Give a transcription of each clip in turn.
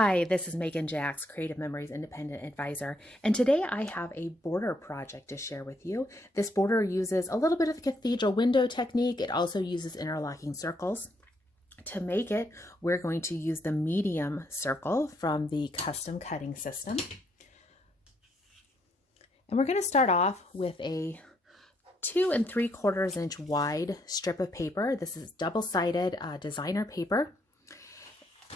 Hi, this is Megan Jacks, Creative Memories Independent Advisor, and today I have a border project to share with you. This border uses a little bit of the cathedral window technique. It also uses interlocking circles. To make it, we're going to use the medium circle from the custom cutting system. And we're going to start off with a 2 3/4 inch wide strip of paper. This is double-sided designer paper.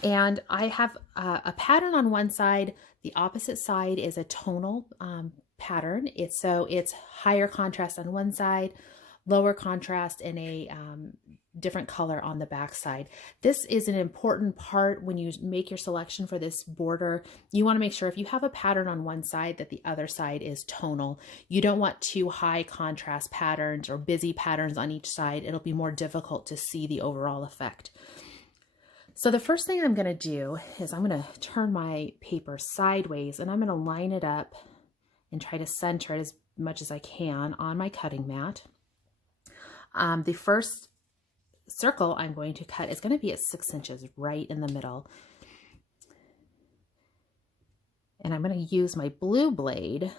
And I have a pattern on one side. The opposite side is a tonal pattern. It's higher contrast on one side, lower contrast, and a different color on the back side. This is an important part when you make your selection for this border. You want to make sure if you have a pattern on one side that the other side is tonal. You don't want too high contrast patterns or busy patterns on each side. It'll be more difficult to see the overall effect. So the first thing I'm going to do is I'm going to turn my paper sideways and I'm going to line it up and try to center it as much as I can on my cutting mat. The first circle I'm going to cut is going to be at 6 inches right in the middle. And I'm going to use my blue blade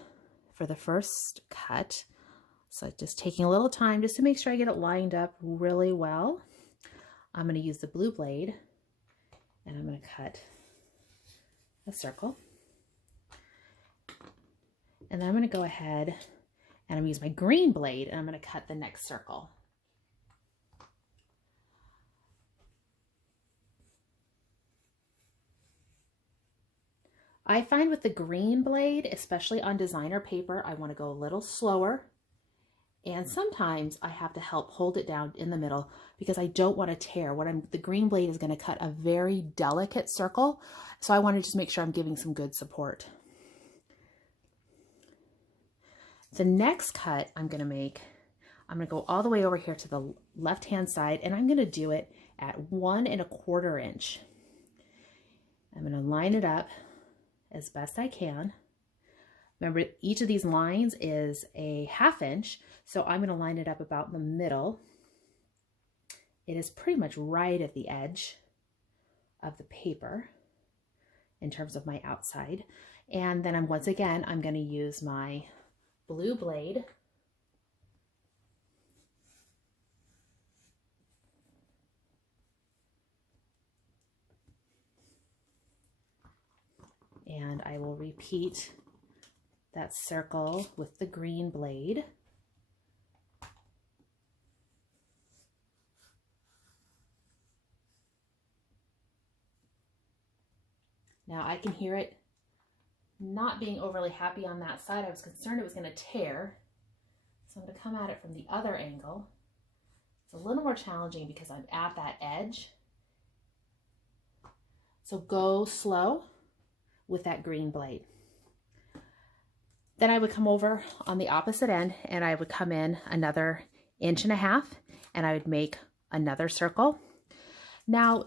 for the first cut. So just taking a little time just to make sure I get it lined up really well. I'm going to use the blue blade. And I'm going to cut a circle. And then I'm going to go ahead and I'm going to use my green blade and I'm going to cut the next circle. I find with the green blade, especially on designer paper, I want to go a little slower. And sometimes I have to help hold it down in the middle because I don't want to tear. The green blade is going to cut a very delicate circle. So I want to just make sure I'm giving some good support. The next cut I'm going to make, I'm going to go all the way over here to the left-hand side and I'm going to do it at 1 1/4 inch. I'm going to line it up as best I can. Remember, each of these lines is a 1/2 inch, so I'm going to line it up about in the middle. It is pretty much right at the edge of the paper in terms of my outside. And then once again, I'm going to use my blue blade. And I will repeat that circle with the green blade. Now I can hear it not being overly happy on that side. I was concerned it was going to tear. So I'm going to come at it from the other angle. It's a little more challenging because I'm at that edge. So go slow with that green blade. Then I would come over on the opposite end and I would come in another 1.5 inches and I would make another circle. Now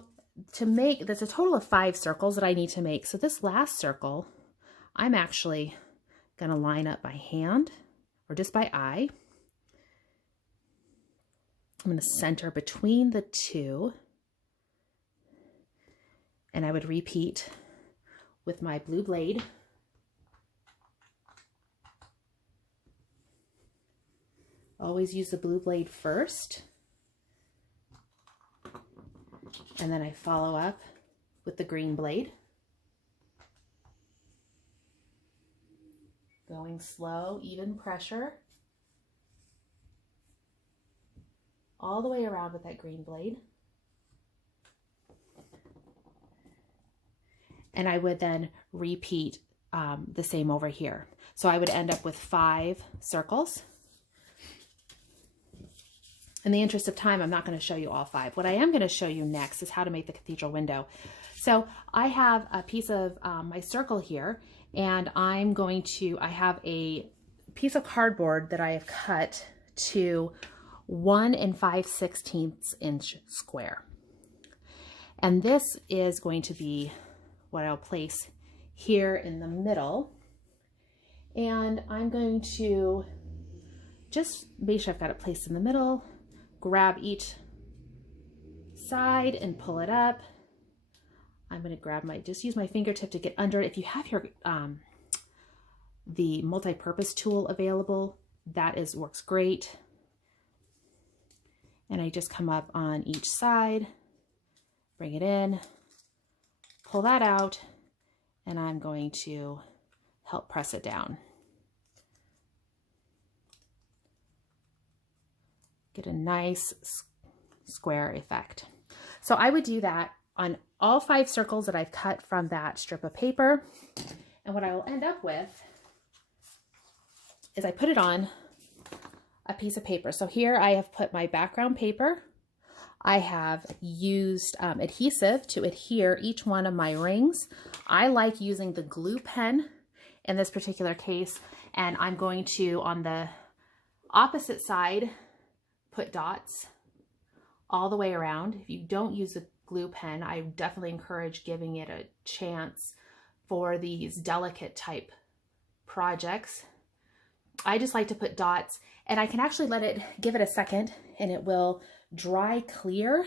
there's a total of 5 circles that I need to make. So this last circle, I'm actually going to line up by hand or just by eye. I'm going to center between the two. And I would repeat with my blue blade. Always use the blue blade first. And then I follow up with the green blade. Going slow, even pressure. All the way around with that green blade. And I would then repeat the same over here. So I would end up with 5 circles. In the interest of time, I'm not going to show you all 5. What I am going to show you next is how to make the cathedral window. So I have a piece of my circle here, and I have a piece of cardboard that I have cut to 1 5/16 inch square. And this is going to be what I'll place here in the middle. And I'm going to just make sure I've got it placed in the middle. Grab each side and pull it up. I'm going to grab just use my fingertip to get under it. If you have your, the multi-purpose tool available, that works great. And I just come up on each side, bring it in, pull that out, and I'm going to help press it down. Get a nice square effect. So I would do that on all 5 circles that I've cut from that strip of paper. And what I will end up with is I put it on a piece of paper. So here I have put my background paper. I have used adhesive to adhere each one of my rings. I like using the glue pen in this particular case, and I'm going to, on the opposite side, put dots all the way around. If you don't use a glue pen, I definitely encourage giving it a chance for these delicate type projects. I just like to put dots, and I can actually give it a second, and it will dry clear,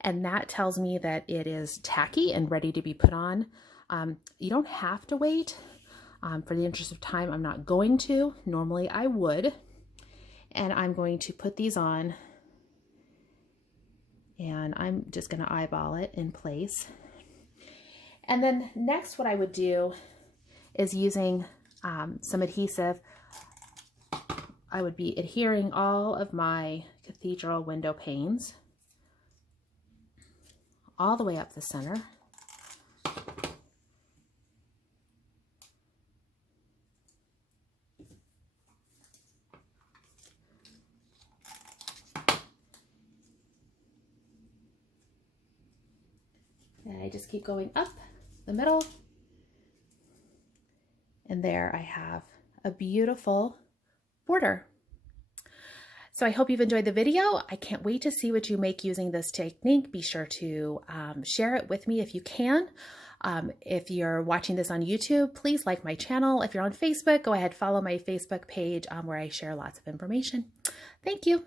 and that tells me that it is tacky and ready to be put on. You don't have to wait. For the interest of time, I'm not going to. Normally I would. And I'm going to put these on, and I'm just going to eyeball it in place. And then next what I would do is using some adhesive. I would be adhering all of my Cathedral window panes all the way up the center. And I just keep going up the middle. And there I have a beautiful border. So I hope you've enjoyed the video. I can't wait to see what you make using this technique. Be sure to share it with me if you can. If you're watching this on YouTube, please like my channel. If you're on Facebook, go ahead, follow my Facebook page where I share lots of information. Thank you.